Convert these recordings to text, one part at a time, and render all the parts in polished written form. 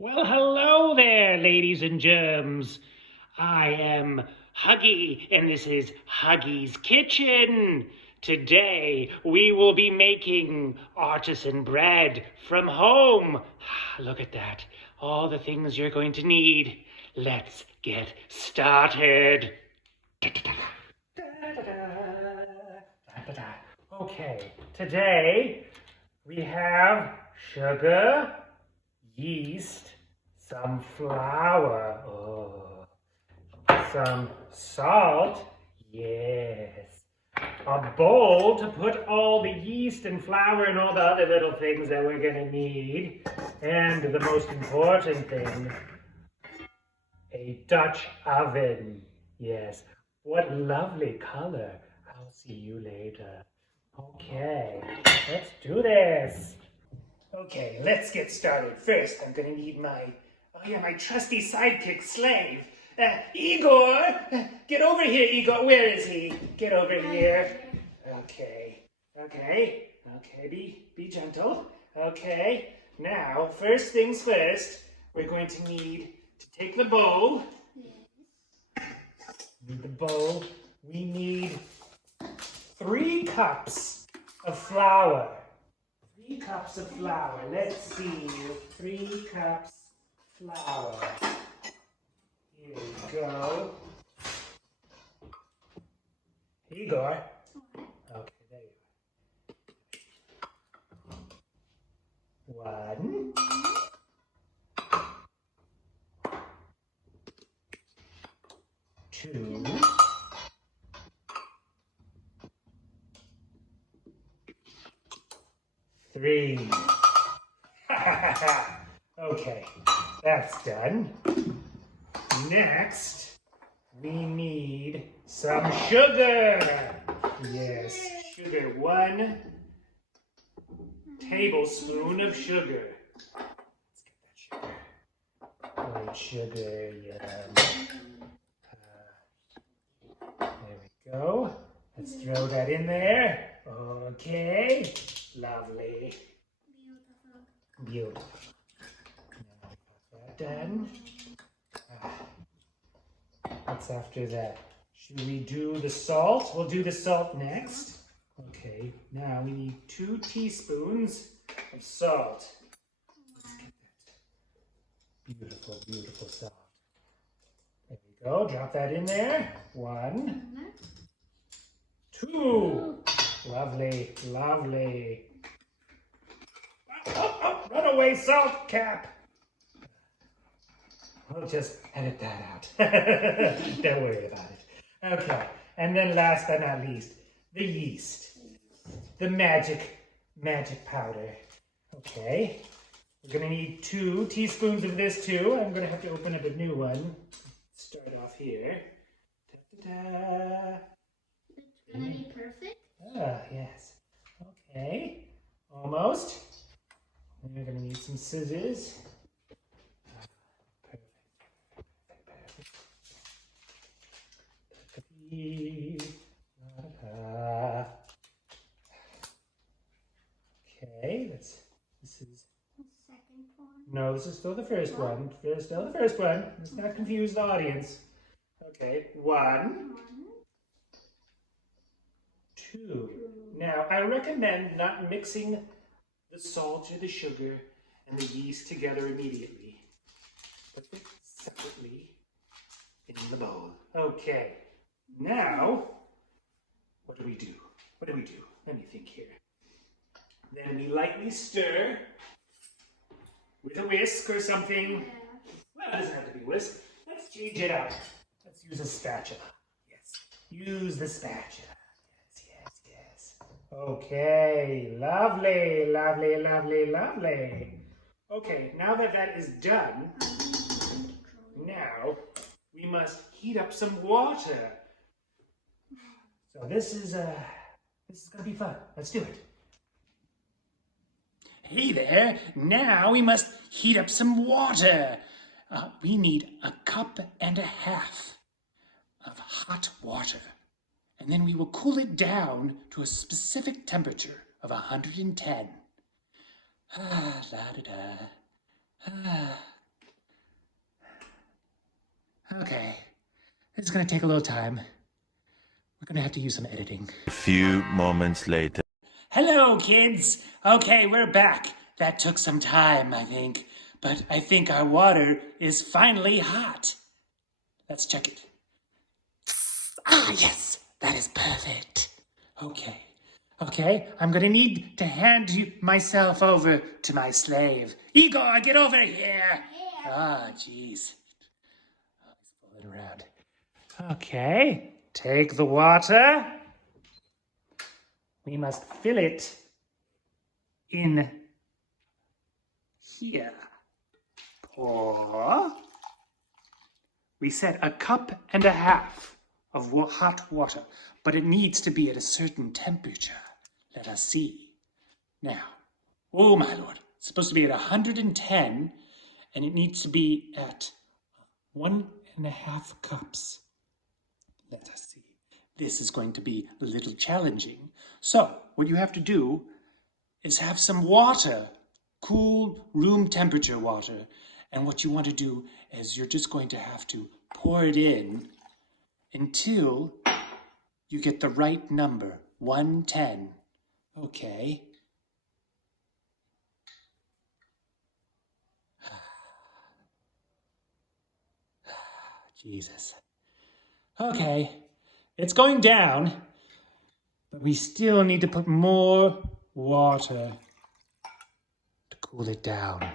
Well, hello there, ladies and germs. I am Huggy, and this is Huggy's Kitchen. Today, we will be making artisan bread from home. Look at that. All the things you're going to need. Let's get started. Okay, today we have sugar, yeast, some flour, some salt, yes, a bowl to put all the yeast and flour and all the other little things that we're going to need, and the most important thing, a Dutch oven. Yes, what lovely color. I'll see you later. Okay, let's do this. Okay, let's get started. First, I'm gonna need my trusty sidekick slave. Igor! Get over here, Igor. Where is he? Get over here. Okay, be gentle. Okay, now, first things first, we're going to need to take the bowl. We need 3 cups of flour. 3 cups of flour. Let's see. 3 cups flour. Here we go. Igor. Okay, there you are. 1. 2. 3. Okay, that's done. Next, we need some sugar. Yes, sugar. 1 tablespoon of sugar. Let's get that sugar. White sugar, there we go. Let's throw that in there. Okay. Lovely. Beautiful. Now we got that done. What's after that? Should we do the salt? We'll do the salt next. Okay, now we need 2 teaspoons of salt. Let's get that beautiful, beautiful salt. There we go. Drop that in there. 1, 2. Lovely, lovely. Run away, salt cap. We'll just edit that out. Don't worry about it. Okay, and then last but not least, the yeast. The magic powder. Okay, we're gonna need 2 teaspoons of this too. I'm gonna have to open up a new one. Start off here. Ta-da-da. It's gonna be perfect. Ah, yes. Okay, almost. And we're gonna need some scissors. Okay, this is The second one. no, this is still the first one. Still the first one. Let's not confuse the audience. Okay, 1, 2. Now, I recommend not mixing the salt or the sugar and the yeast together immediately. Put them separately in the bowl. Okay, now, what do we do? Let me think here. Then we lightly stir with a whisk or something. Well, it doesn't have to be a whisk. Let's change it up. Let's use a spatula. Yes, use the spatula. Yes. Okay, lovely, lovely, lovely, lovely. Okay, now that that is done, now we must heat up some water. So this is gonna be fun. Let's do it. Hey there, now we must heat up some water. We need 1.5 cups of hot water. And then we will cool it down to a specific temperature of 110. Okay. It's gonna take a little time. We're gonna have to use some editing. A few moments later. Hello, kids. Okay, we're back. That took some time, I think. But I think our water is finally hot. Let's check it. Ah, yes. That is perfect. Okay. Okay, I'm gonna need to hand myself over to my slave. Igor, get over here. Ah, jeez. Oh, he's pulling around. Okay, take the water. We must fill it in here. Pour. We said 1.5 cups of hot water, but it needs to be at a certain temperature. Let us see. Now, oh my lord, it's supposed to be at 110, and it needs to be at 1.5 cups. Let us see. This is going to be a little challenging. So, what you have to do is have some water, cool room temperature water. And what you want to do is you're just going to have to pour it in until you get the right number, 110. Okay. Jesus. Okay, it's going down, but we still need to put more water to cool it down.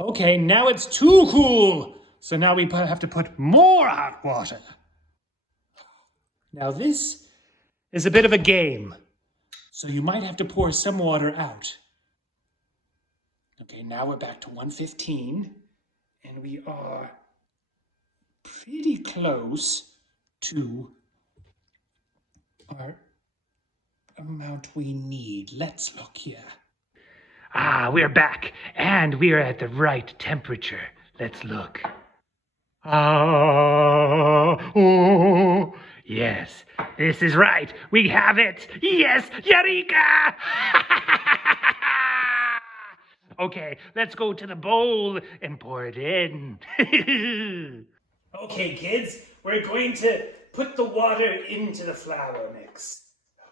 Okay, now it's too cool, so now we have to put more hot water. Now this is a bit of a game, so you might have to pour some water out. Okay, now we're back to 115, and we are pretty close to our amount we need. Let's look here. Ah, we're back, and we are at the right temperature. Let's look. Oh, yes, this is right. We have it. Yes, Eureka! Okay, let's go to the bowl and pour it in. Okay, kids, we're going to put the water into the flour mix.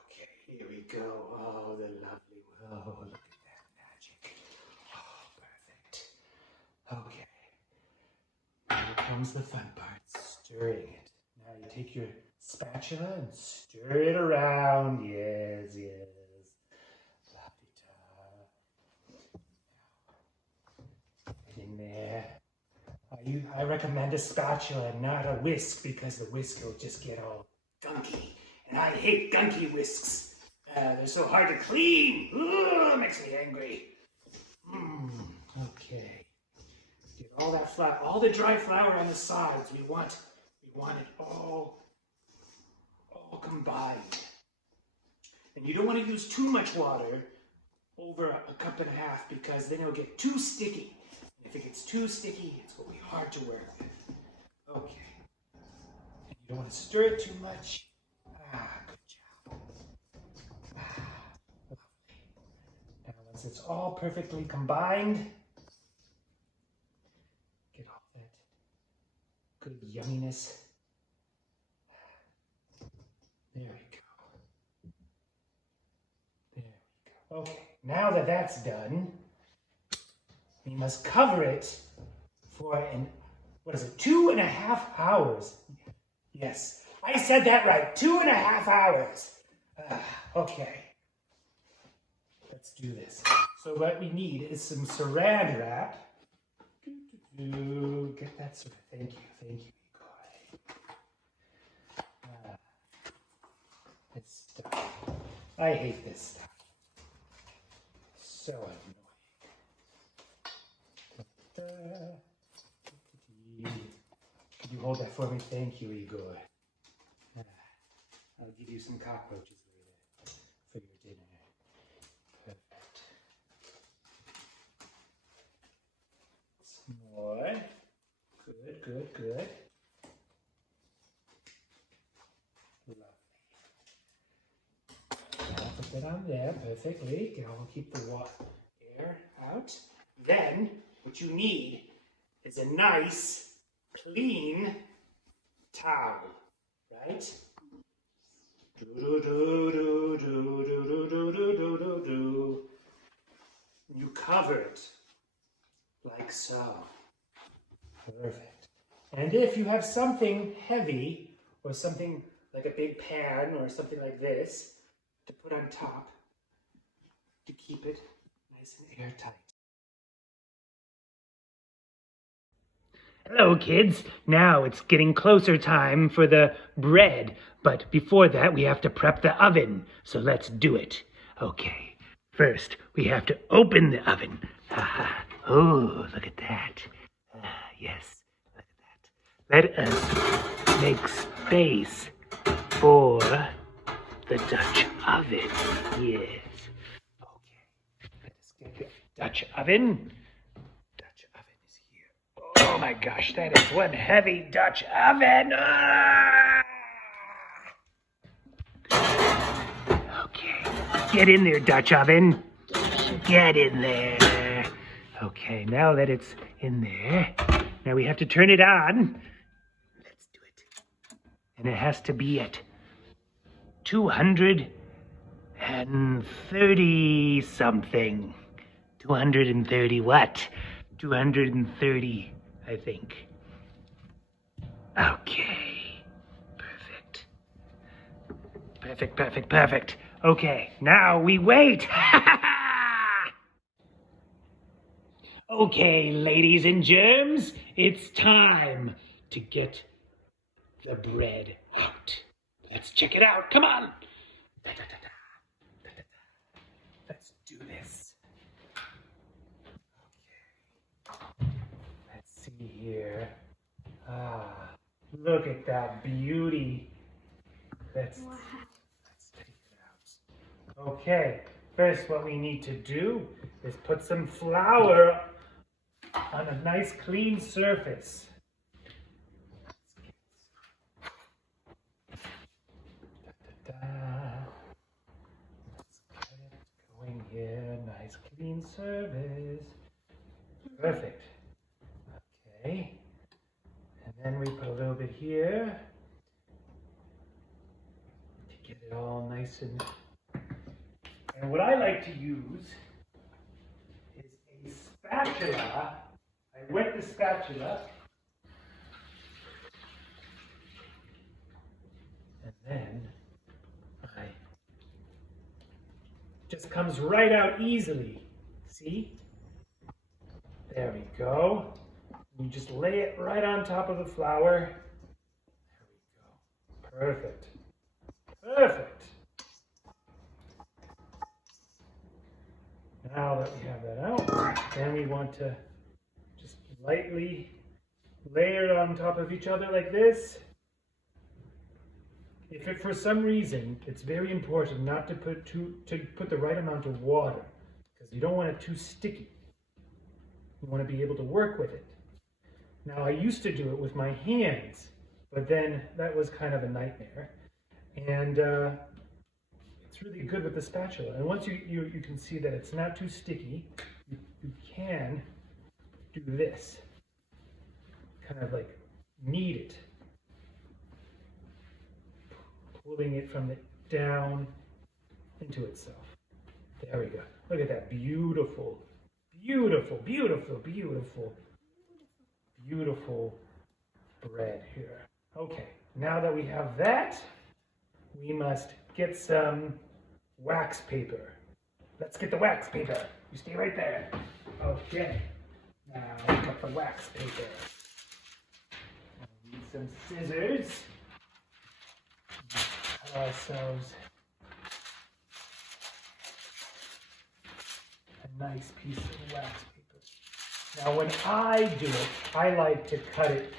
Okay, here we go. Oh, the lovely, oh, look at that magic. Oh, perfect. Okay. Here comes the fun part, stirring it. Now you take your spatula and stir it around. Yes, yes. In there. I recommend a spatula, not a whisk, because the whisk will just get all gunky. And I hate gunky whisks. They're so hard to clean. It makes me angry. Okay. Get all that flour, all the dry flour on the sides. We want it all combined. And you don't want to use too much water over 1.5 cups because then it'll get too sticky. If it gets too sticky, it's going to be hard to work with. Okay. And you don't want to stir it too much. Good job. Lovely. Now, once it's all perfectly combined, get all that good yumminess. There we go. There we go. Okay. Now that that's done, we must cover it for 2.5 hours. Yes, I said that right, 2.5 hours. Okay, let's do this. So what we need is some saran wrap. Get that sort of, thank you. This stuff, I hate this stuff. So annoying. Could you hold that for me? Thank you, Igor. I'll give you some cockroaches later for your dinner. Perfect. Some more. Good. Lovely. I'll put that on there perfectly. I'll keep the air out. Then, what you need is a nice clean towel, right? Do do do do do do do do do do do. You cover it like so. Perfect. And if you have something heavy or something like a big pan or something like this to put on top to keep it nice and airtight. Hello, kids. Now it's getting closer time for the bread. But before that, we have to prep the oven. So let's do it. Okay. First, we have to open the oven. Oh, look at that. Yes, look at that. Let us make space for the Dutch oven. Yes. Okay. Let us get the Dutch oven. Dutch oven is here. Oh my gosh, that is one heavy Dutch oven. Ah! Okay. Get in there, Dutch oven. Get in there. Okay, now that it's in there, now we have to turn it on. Let's do it. And it has to be at 230 something. 230 what? 230, I think. Okay. Perfect. Perfect, perfect, perfect. Okay, now we wait. Okay, ladies and germs, it's time to get the bread out. Let's check it out. Come on. Let's do this. Okay. Let's see here. Look at that beauty. Let's take it out. Okay, first what we need to do is put some flour on a nice clean surface. Let's get it going here. Nice clean surface. Perfect. Okay. And then we put a little bit here to get it all nice and what I like to use is a spatula. I wet the spatula and then just comes right out easily. See? There we go. You just lay it right on top of the flour. There we go. Perfect. Perfect. Now that we have that out, then we want to just lightly layer it on top of each other like this. If for some reason, it's very important not to put the right amount of water because you don't want it too sticky. You want to be able to work with it. Now, I used to do it with my hands, but then that was kind of a nightmare. And it's really good with the spatula. And once you can see that it's not too sticky, you can do this. Kind of like knead it. Pulling it from it down into itself. There we go. Look at that beautiful, beautiful, beautiful, beautiful, beautiful bread here. Okay, now that we have that, we must get some wax paper. Let's get the wax paper. You stay right there. Okay, now we got the wax paper. We need some scissors. Cut ourselves a nice piece of wax paper. Now when I do it, I like to cut it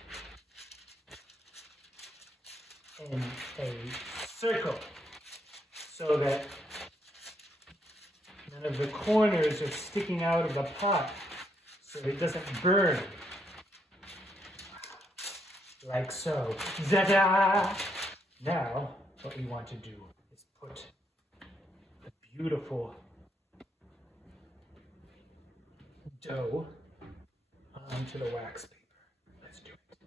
in a circle so that none of the corners are sticking out of the pot so it doesn't burn. Like so. Ta-da! Now, what we want to do is put the beautiful dough onto the wax paper. Let's do it.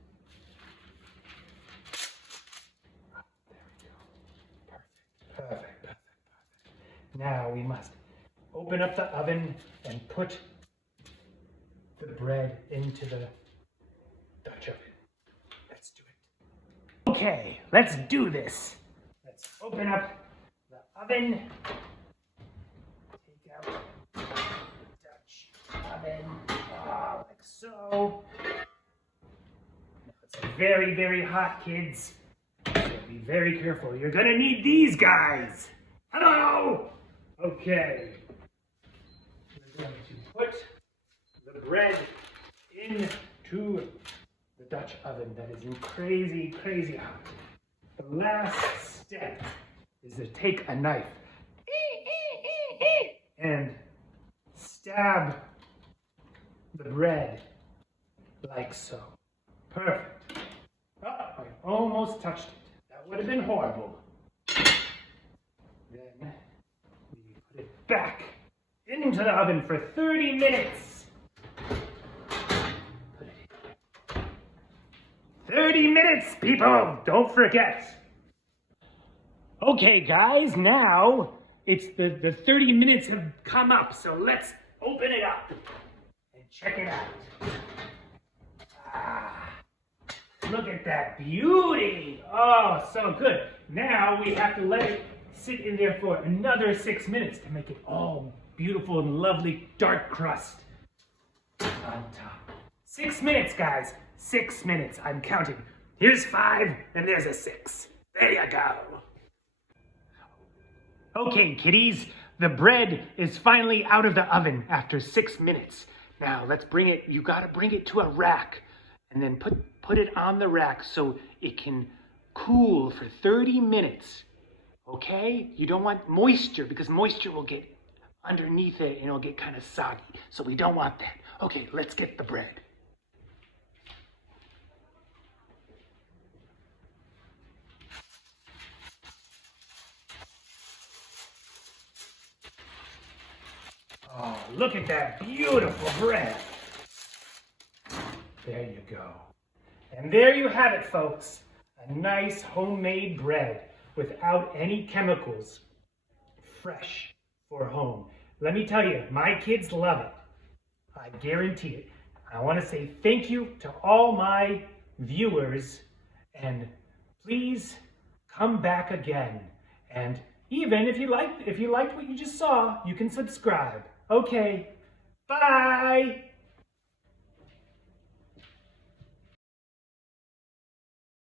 Now we must open up the oven and put the bread into the Dutch oven. Let's do it. Okay, let's do this. Let's open up the oven. Take out the Dutch oven, like so. Now it's very, very hot, kids. So be very careful. You're gonna need these guys. Hello! Okay. We're going to put the bread into the Dutch oven that is in crazy, crazy hot. The last step is to take a knife and stab the bread like so. Perfect. Oh, I almost touched it. That would have been horrible. Then we put it back into the oven for 30 minutes. Put it in. 30 minutes, people! Don't forget. Okay, guys, now it's the 30 minutes have come up, so let's open it up and check it out. Look at that beauty! Oh, so good. Now we have to let it sit in there for another 6 minutes to make it all beautiful and lovely dark crust on top. 6 minutes, guys. 6 minutes. I'm counting. Here's 5 and there's a 6. There you go. Okay, kiddies. The bread is finally out of the oven after 6 minutes. Now let's bring it. You gotta bring it to a rack and then put it on the rack so it can cool for 30 minutes. Okay? You don't want moisture because moisture will get underneath it and it'll get kind of soggy. So we don't want that. Okay, let's get the bread. Oh, look at that beautiful bread. There you go. And there you have it, folks. A nice homemade bread without any chemicals. Fresh for home. Let me tell you, my kids love it. I guarantee it. I want to say thank you to all my viewers, and please come back again. And even if you liked what you just saw, you can subscribe. Okay, bye.